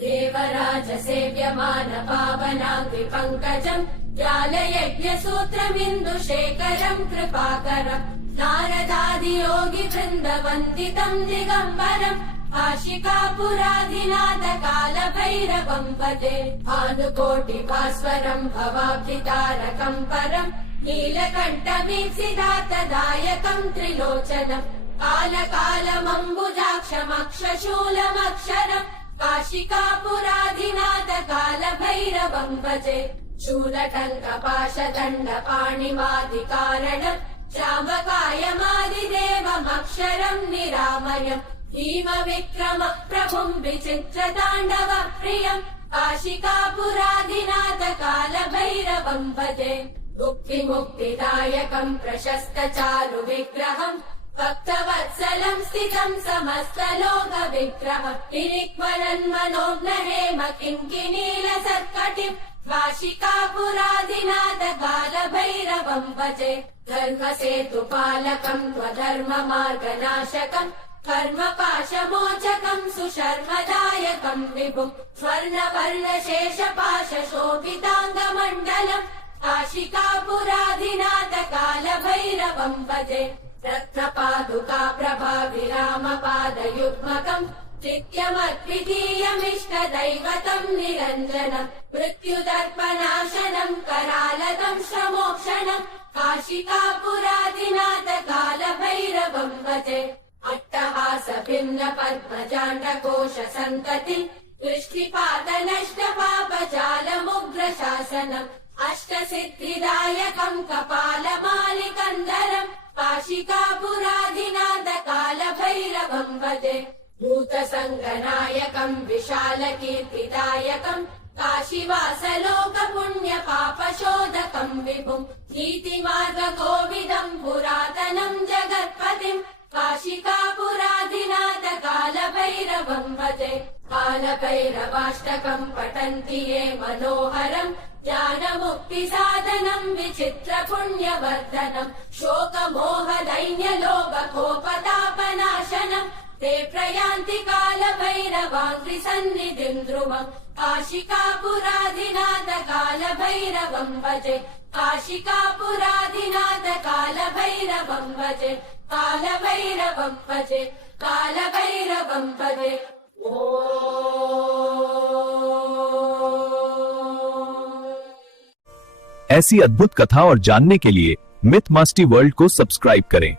देवराज सेव्यमान पावनाङ्घ्रि पङ्कजम् ज्ञानयज्ञसूत्रमिन्दुशेखरम् कृपाकरम् नारदादियोगि वृन्दवन्दितम् दिगम्बरम् काशिकापुराधिनाथ कालभैरवम् भजे भानुकोटि भास्वरम् भवाब्धितारकम् परम् नीलकण्ठमीप्सिदातदायकम् त्रिलोचनम् कालकालमम्बुजाक्षमक्षशूलमक्षरम् काशिकापुराधिनाथ कालभैरवम् भजे शूलटङ्कपाशदण्डपाणिमादिकारणम् श्रावकायमादिदेवमक्षरम् निरामयम् भीमविक्रम प्रभुम् विचित्रताण्डव प्रियम् काशिकापुराधिनाथ कालभैरवम् भजे मुक्तिमुक्तिदायकम् प्रशस्त चारु विग्रहम् भक्तवत्सलम् स्थितम् समस्तलोक विग्रहम् किरिक्वरन्मनोज्ञ हेम किङ्किणीलसत्कटिम् काशिकापुराधिनाथ कालभैरवम् भजे धर्मसेतुपालकम् त्वधर्ममार्गनाशकम् कर्मपाशमोचकम् सुशर्मदायकम् विभुम् स्वर्णवर्णशेषपाशशोभिताङ्गमण्डलम् काशिकापुराधिनाथ कालभैरवम् भजे रत्नपादुका प्रभाविरामपादयुग्मकम् नित्यमद्वितीयमिष्टदैवतम् निरञ्जनम् मृत्युदर्पनाशनम् करालकम् श्रमोक्षणम् काशिकापुराधिनाथ कालभैरवम् भजे अट्टहास भिन्न पद्मजाण्डकोश सन्तति दृष्टिपातनष्ट पापजालमुग्रशासनम् अष्टसिद्धिदायकम् कपालमालिकन्दरम् काशिकापुराधिनाथ कालभैरवम् भजे भूतसङ्गनायकम् विशालकीर्तिदायकम् काशीवासलोकपुण्यपापशोधकम् विभुम् नीतिमार्गकोविदम् पुरातनम् जगत्पतिम् काशिकापुराधिनाथ कालभैरवम् भजे कालभैरवाष्टकम् पठन्ति ये मनोहरम् ज्ञानमुक्तिसाधनम् विचित्रपुण्यवर्धनम् शोकमोहदैन्यलोभकोपतापनाशनम् ते प्रयान्ति कालभैरवाङ्घ्रिसन्निधिम् ध्रुवम् काशिकापुराधिनाथ कालभैरवम् भजे काशिकापुराधिनाथ कालभैरवम् भजे कालभैरवम् भजे कालभैरवम् भजे ऐसी अद्भुत कथा और जानने के लिए मिथ मास्टी वर्ल्ड को सब्सक्राइब करें।